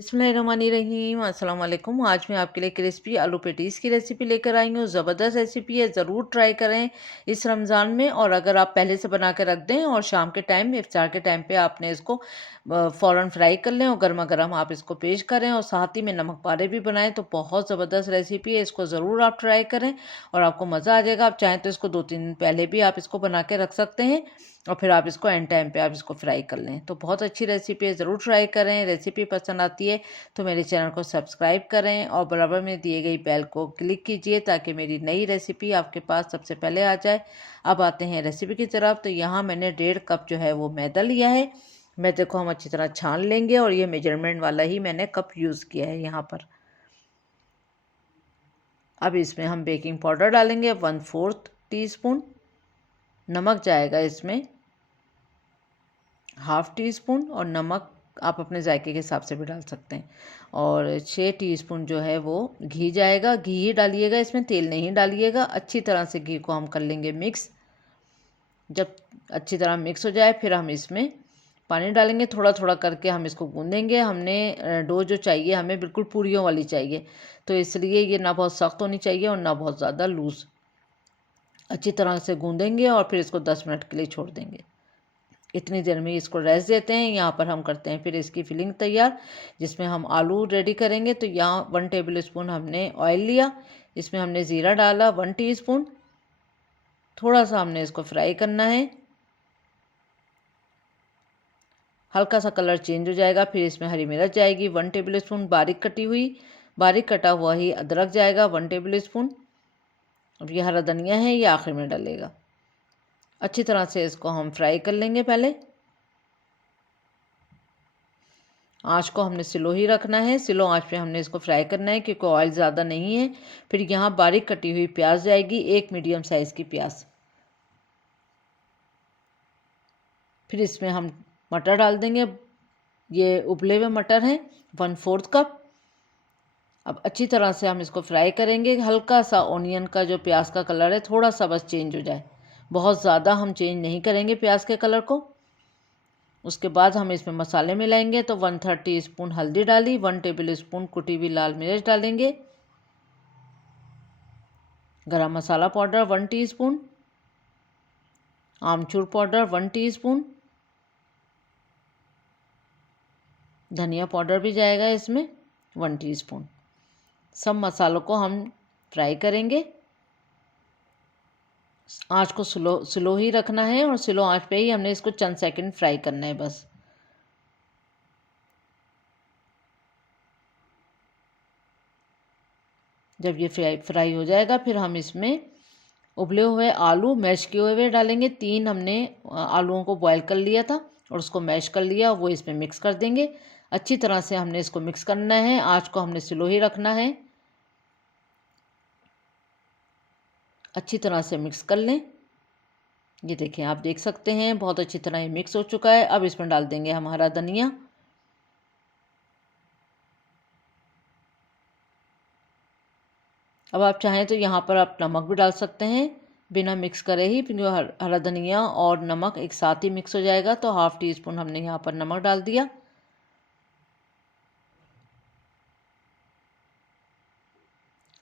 बिस्मिल्लाहिर्रहमानिर्रहीम अस्सलाम वालेकुम। आज मैं आपके लिए क्रिस्पी आलू पेटीज़ की रेसिपी लेकर आई हूँ। ज़बरदस्त रेसिपी है, ज़रूर ट्राई करें इस रमज़ान में। और अगर आप पहले से बना के रख दें और शाम के टाइम इफ्तार के टाइम पे आपने इसको फ़ौरन फ्राई कर लें और गर्मा गर्म आप इसको पेश करें और साथ ही में नमक पारे भी बनाएं तो बहुत ज़बरदस्त रेसिपी है। इसको ज़रूर आप ट्राई करें और आपको मज़ा आ जाएगा। आप चाहें तो इसको 2-3 दिन पहले भी आप इसको बना के रख सकते हैं और फिर आप इसको एंड टाइम पे आप इसको फ्राई कर लें। तो बहुत अच्छी रेसिपी है, ज़रूर ट्राई करें। रेसिपी पसंद आती है तो मेरे चैनल को सब्सक्राइब करें और बराबर में दिए गई बेल को क्लिक कीजिए ताकि मेरी नई रेसिपी आपके पास सबसे पहले आ जाए। अब आते हैं रेसिपी की तरफ। तो यहाँ मैंने 1.5 कप जो है वो मैदा लिया है। मैदे को हम अच्छी तरह छान लेंगे और ये मेजरमेंट वाला ही मैंने कप यूज़ किया है यहाँ पर। अब इसमें हम बेकिंग पाउडर डालेंगे 1/4 टीस्पून। नमक जाएगा इसमें 1/2 टीस्पून और नमक आप अपने जायके के हिसाब से भी डाल सकते हैं। और 6 टीस्पून जो है वो घी जाएगा। घी ही डालिएगा, इसमें तेल नहीं डालिएगा। अच्छी तरह से घी को हम कर लेंगे मिक्स। जब अच्छी तरह मिक्स हो जाए फिर हम इसमें पानी डालेंगे, थोड़ा थोड़ा करके हम इसको गूंदेंगे। हमने डो जो चाहिए हमें बिल्कुल पूरियों वाली चाहिए, तो इसलिए ये ना बहुत सख्त होनी चाहिए और ना बहुत ज़्यादा लूज़। अच्छी तरह से गूंदेंगे और फिर इसको 10 मिनट के लिए छोड़ देंगे। इतनी देर में इसको रेस्ट देते हैं। यहाँ पर हम करते हैं फिर इसकी फिलिंग तैयार, जिसमें हम आलू रेडी करेंगे। तो यहाँ 1 टेबल स्पून हमने ऑयल लिया, इसमें हमने ज़ीरा डाला 1 टीस्पून। थोड़ा सा हमने इसको फ्राई करना है, हल्का सा कलर चेंज हो जाएगा। फिर इसमें हरी मिर्च जाएगी 1 टेबल स्पून बारीक कटी हुई। बारीक कटा हुआ ही अदरक जाएगा 1 टेबल स्पून। अब ये हरा धनिया है, ये आखिर में डलेगा। अच्छी तरह से इसको हम फ्राई कर लेंगे। पहले आँच को हमने स्लो ही रखना है, स्लो आँच पे हमने इसको फ्राई करना है क्योंकि ऑयल ज़्यादा नहीं है। फिर यहाँ बारीक कटी हुई प्याज जाएगी, एक मीडियम साइज़ की प्याज। फिर इसमें हम मटर डाल देंगे, ये उबले हुए मटर हैं 1/4 कप। अब अच्छी तरह से हम इसको फ्राई करेंगे। हल्का सा ऑनियन का जो प्याज का कलर है थोड़ा सा बस चेंज हो जाए, बहुत ज़्यादा हम चेंज नहीं करेंगे प्याज के कलर को। उसके बाद हम इसमें मसाले मिलाएंगे। तो 1/3 टीस्पून हल्दी डाली, 1 टेबल स्पून कुटी हुई लाल मिर्च डालेंगे, गरम मसाला पाउडर 1 टीस्पून, आमचूर पाउडर 1 टीस्पून, धनिया पाउडर भी जाएगा इसमें 1 टीस्पून। सब मसालों को हम फ्राई करेंगे। आँच को स्लो ही रखना है और स्लो आँच पे ही हमने इसको चंद सेकंड फ्राई करना है बस। जब ये फ्राई हो जाएगा फिर हम इसमें उबले हुए आलू मैश किए हुए डालेंगे। 3 हमने आलूओं को बॉयल कर लिया था और उसको मैश कर लिया, वो इसमें मिक्स कर देंगे। अच्छी तरह से हमने इसको मिक्स करना है, आँच को हमने स्लो ही रखना है। अच्छी तरह से मिक्स कर लें। ये देखें, आप देख सकते हैं बहुत अच्छी तरह ये मिक्स हो चुका है। अब इसमें डाल देंगे हम हरा धनिया। अब आप चाहें तो यहाँ पर आप नमक भी डाल सकते हैं बिना मिक्स करे ही, क्योंकि हरा धनिया और नमक एक साथ ही मिक्स हो जाएगा। तो 1/2 टीस्पून हमने यहाँ पर नमक डाल दिया।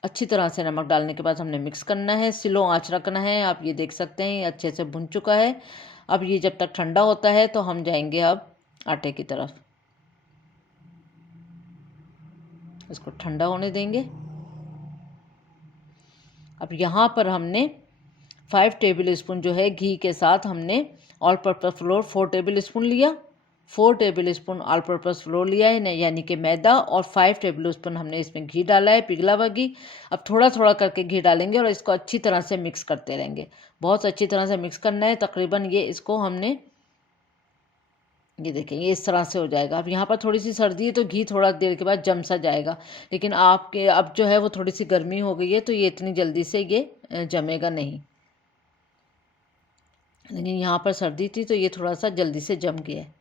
अच्छी तरह से नमक डालने के बाद हमने मिक्स करना है, स्लो आंच रखना है। आप ये देख सकते हैं अच्छे से भुन चुका है। अब ये जब तक ठंडा होता है तो हम जाएंगे अब आटे की तरफ। इसको ठंडा होने देंगे। अब यहाँ पर हमने 5 टेबल स्पून जो है घी के साथ हमने all purpose floor 4 table spoon लिया। 4 table spoon all purpose floor लिया है यानी कि मैदा, और 5 टेबल स्पून हमने इसमें घी डाला है, पिघला हुआ घी। अब थोड़ा थोड़ा करके घी डालेंगे और इसको अच्छी तरह से मिक्स करते रहेंगे। बहुत अच्छी तरह से मिक्स करना है। तकरीबन ये इसको हमने, ये देखें ये इस तरह से हो जाएगा। अब यहाँ पर थोड़ी सी सर्दी है तो घी थोड़ा देर के बाद जम सा जाएगा, लेकिन आपके अब जो है वो थोड़ी सी गर्मी हो गई है तो ये इतनी जल्दी से ये जमेगा नहीं, लेकिन यहाँ पर सर्दी थी तो ये थोड़ा सा जल्दी से जम गया है।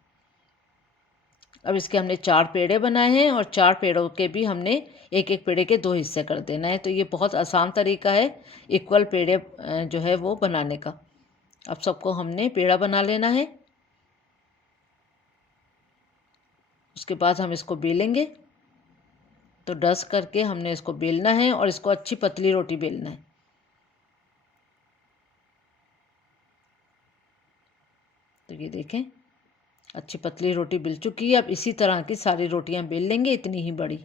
अब इसके हमने 4 पेड़े बनाए हैं और 4 पेड़ों के भी हमने एक एक पेड़े के 2 हिस्से कर देना है। तो ये बहुत आसान तरीका है इक्वल पेड़े जो है वो बनाने का। अब सबको हमने पेड़ा बना लेना है। उसके बाद हम इसको बेलेंगे। तो डस्ट करके हमने इसको बेलना है और इसको अच्छी पतली रोटी बेलना है। तो ये देखें अच्छी पतली रोटी बेल चुकी है। अब इसी तरह की सारी रोटियां बेल लेंगे, इतनी ही बड़ी,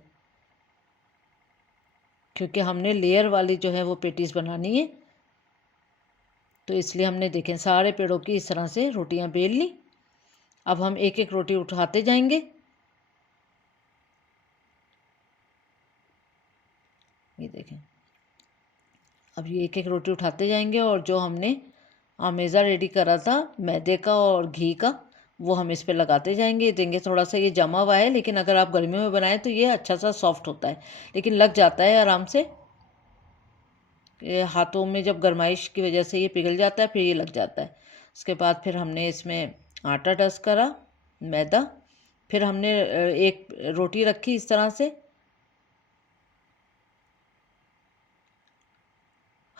क्योंकि हमने लेयर वाली जो है वो पेटीज बनानी है। तो इसलिए हमने देखें सारे पेड़ों की इस तरह से रोटियां बेल ली। अब हम एक एक रोटी उठाते जाएंगे। ये देखें अब ये एक एक रोटी उठाते जाएंगे और जो हमने आमेज़ा रेडी करा था मैदे का और घी का, वो हम इस पे लगाते जाएंगे। देंगे थोड़ा सा ये जमा हुआ है, लेकिन अगर आप गर्मियों में बनाएं तो ये अच्छा सा सॉफ्ट होता है, लेकिन लग जाता है आराम से। ये हाथों में जब गर्माइश की वजह से ये पिघल जाता है, फिर ये लग जाता है। उसके बाद फिर हमने इसमें आटा डस्ट करा, मैदा, फिर हमने एक रोटी रखी इस तरह से।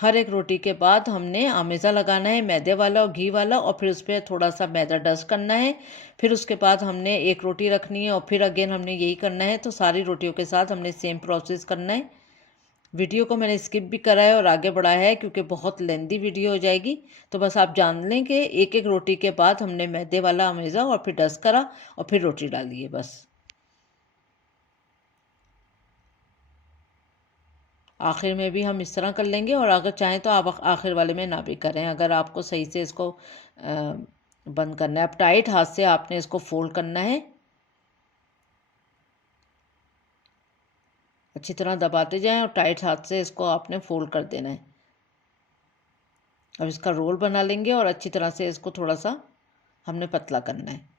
हर एक रोटी के बाद हमने आमेज़ा लगाना है, मैदे वाला और घी वाला, और फिर उस पर थोड़ा सा मैदा डस्ट करना है। फिर उसके बाद हमने एक रोटी रखनी है और फिर अगेन हमने यही करना है। तो सारी रोटियों के साथ हमने सेम प्रोसेस करना है। वीडियो को मैंने स्किप भी करा है और आगे बढ़ाया है क्योंकि बहुत लेंदी वीडियो हो जाएगी। तो बस आप जान लें कि एक एक रोटी के बाद हमने मैदे वाला आमेज़ा और फिर डस्ट करा और फिर रोटी डाली है बस। आखिर में भी हम इस तरह कर लेंगे, और अगर चाहें तो आप आखिर वाले में ना भी करें, अगर आपको सही से इसको बंद करना है। अब टाइट हाथ से आपने इसको फोल्ड करना है, अच्छी तरह दबाते जाएं और टाइट हाथ से इसको आपने फोल्ड कर देना है। अब इसका रोल बना लेंगे और अच्छी तरह से इसको थोड़ा सा हमने पतला करना है।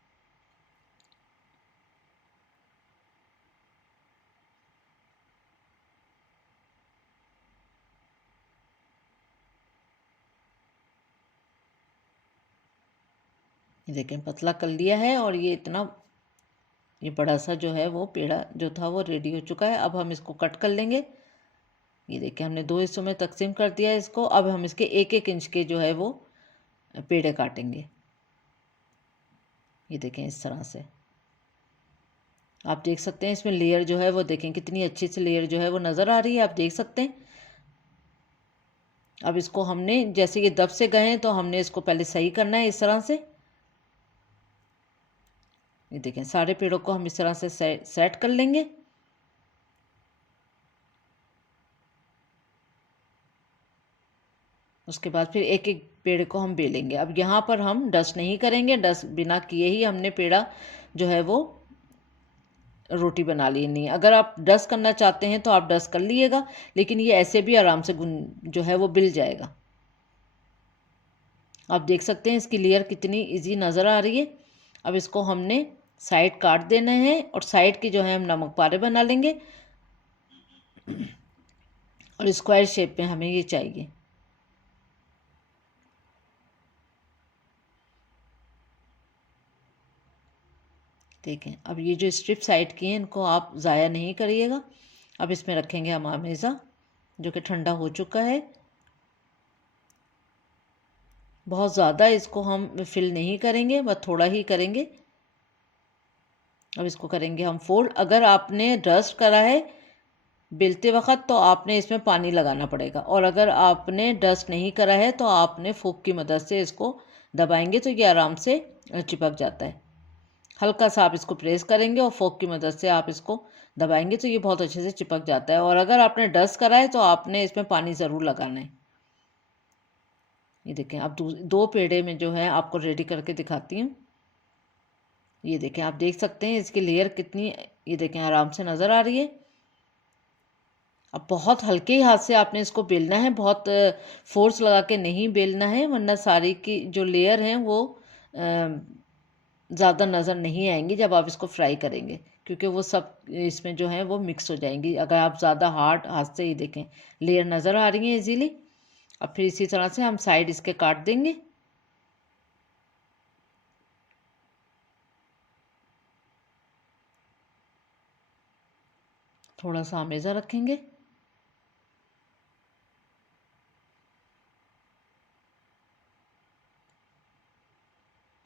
देखें पतला कर लिया है और ये बड़ा सा जो है वो पेड़ा जो था वो रेडी हो चुका है। अब हम इसको कट कर लेंगे। ये देखें हमने दो हिस्सों में तकसीम कर दिया है इसको। अब हम इसके एक एक इंच के जो है वो पेड़े काटेंगे। ये देखें इस तरह से आप देख सकते हैं इसमें लेयर जो है वो देखें कितनी अच्छी सी लेयर जो है वो नज़र आ रही है, आप देख सकते हैं। अब इसको हमने जैसे ये दब से गए हैं तो हमने इसको पहले सही करना है इस तरह से। ये देखें सारे पेड़ों को हम इस तरह से सेट कर लेंगे। उसके बाद फिर एक एक पेड़ को हम बेलेंगे। अब यहाँ पर हम डस्ट नहीं करेंगे, डस्ट बिना किए ही हमने पेड़ा जो है वो रोटी बना लेनी है। अगर आप डस्ट करना चाहते हैं तो आप डस्ट कर लीजिएगा, लेकिन ये ऐसे भी आराम से जो है वो बिल जाएगा। आप देख सकते हैं इसकी लेयर कितनी इजी नज़र आ रही है। अब इसको हमने साइड काट देना है और साइड की जो है हम नमक पारे बना लेंगे और स्क्वायर शेप में हमें ये चाहिए। देखें अब ये जो स्ट्रिप साइड की हैं इनको आप ज़ाया नहीं करिएगा। अब इसमें रखेंगे हम आमेज़ा जो कि ठंडा हो चुका है। बहुत ज़्यादा इसको हम फिल नहीं करेंगे, बस थोड़ा ही करेंगे। अब इसको करेंगे हम फोल्ड। अगर आपने डस्ट करा है बेलते वक्त तो आपने इसमें पानी लगाना पड़ेगा, और अगर आपने डस्ट नहीं करा है तो आपने फोक की मदद से इसको दबाएंगे तो ये आराम से चिपक जाता है। हल्का सा आप इसको प्रेस करेंगे और फोक की मदद से आप इसको दबाएंगे तो ये बहुत अच्छे से चिपक जाता है। और अगर आपने डस्ट करा है तो आपने इसमें पानी ज़रूर लगाना है। ये देखें अब दो पेड़े में जो है आपको रेडी करके दिखाती हूँ। ये देखें आप देख सकते हैं इसकी लेयर कितनी, ये देखें आराम से नज़र आ रही है। अब बहुत हल्के हाथ से आपने इसको बेलना है, बहुत फोर्स लगा के नहीं बेलना है, वरना सारी की जो लेयर हैं वो ज़्यादा नज़र नहीं आएंगी जब आप इसको फ्राई करेंगे, क्योंकि वो सब इसमें जो है वो मिक्स हो जाएंगी। अगर आप ज़्यादा हार्ड हाथ से ही देखें लेयर नज़र आ रही है इजीली। अब फिर इसी तरह से हम साइड इसके काट देंगे। थोड़ा सा आमेज़ा रखेंगे,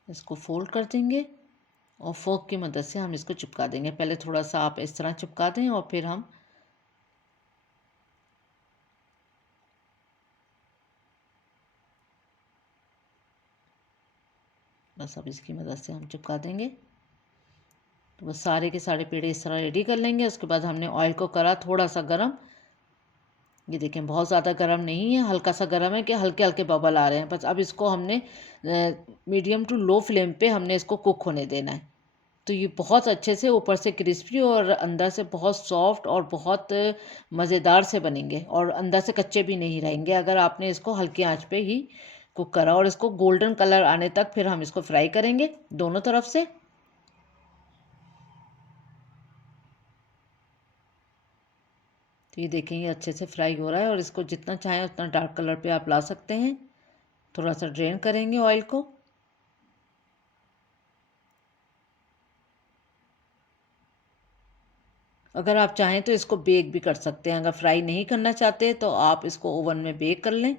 इसको फोल्ड कर देंगे और फोक की मदद से हम इसको चिपका देंगे। पहले थोड़ा सा आप इस तरह चिपका दें और फिर हम बस अब इसकी मदद से हम चिपका देंगे। तो बस सारे के सारे पेड़े इस तरह रेडी कर लेंगे। उसके बाद हमने ऑयल को करा थोड़ा सा गर्म। ये देखें बहुत ज़्यादा गर्म नहीं है, हल्का सा गर्म है कि हल्के हल्के बबल आ रहे हैं। बस अब इसको हमने मीडियम टू लो फ्लेम पे हमने इसको कुक होने देना है। तो ये बहुत अच्छे से ऊपर से क्रिस्पी और अंदर से बहुत सॉफ्ट और बहुत मज़ेदार से बनेंगे और अंदर से कच्चे भी नहीं रहेंगे अगर आपने इसको हल्की आंच पे ही कुक करा। और इसको गोल्डन कलर आने तक फिर हम इसको फ्राई करेंगे दोनों तरफ से। तो ये देखें ये अच्छे से फ्राई हो रहा है और इसको जितना चाहें उतना डार्क कलर पे आप ला सकते हैं। थोड़ा सा ड्रेन करेंगे ऑयल को। अगर आप चाहें तो इसको बेक भी कर सकते हैं। अगर फ्राई नहीं करना चाहते तो आप इसको ओवन में बेक कर लें।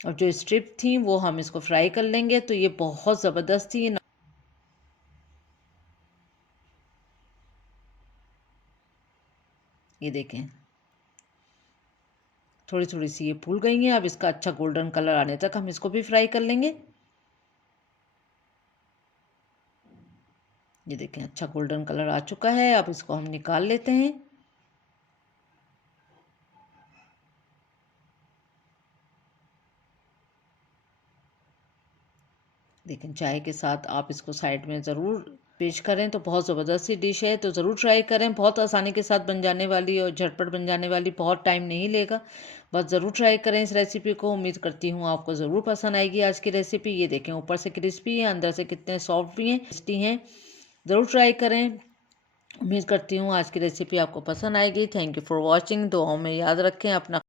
और जो स्ट्रिप थी वो हम इसको फ्राई कर लेंगे। तो ये बहुत ज़बरदस्त थी। ये देखें थोड़ी थोड़ी सी ये फूल गई हैं। अब इसका अच्छा गोल्डन कलर आने तक हम इसको भी फ्राई कर लेंगे। ये देखें अच्छा गोल्डन कलर आ चुका है। अब इसको हम निकाल लेते हैं। लेकिन चाय के साथ आप इसको साइड में ज़रूर पेश करें तो बहुत ज़बरदस्त सी डिश है। तो ज़रूर ट्राई करें। बहुत आसानी के साथ बन जाने वाली और झटपट बन जाने वाली, बहुत टाइम नहीं लेगा। बस ज़रूर ट्राई करें इस रेसिपी को। उम्मीद करती हूँ आपको ज़रूर पसंद आएगी आज की रेसिपी। ये देखें ऊपर से क्रिस्पी है, अंदर से कितने सॉफ्ट भी हैं, टेस्टी हैं। ज़रूर ट्राई करें। उम्मीद करती हूँ आज की रेसिपी आपको पसंद आएगी। Thank you for watching. दुआओं में याद रखें अपना।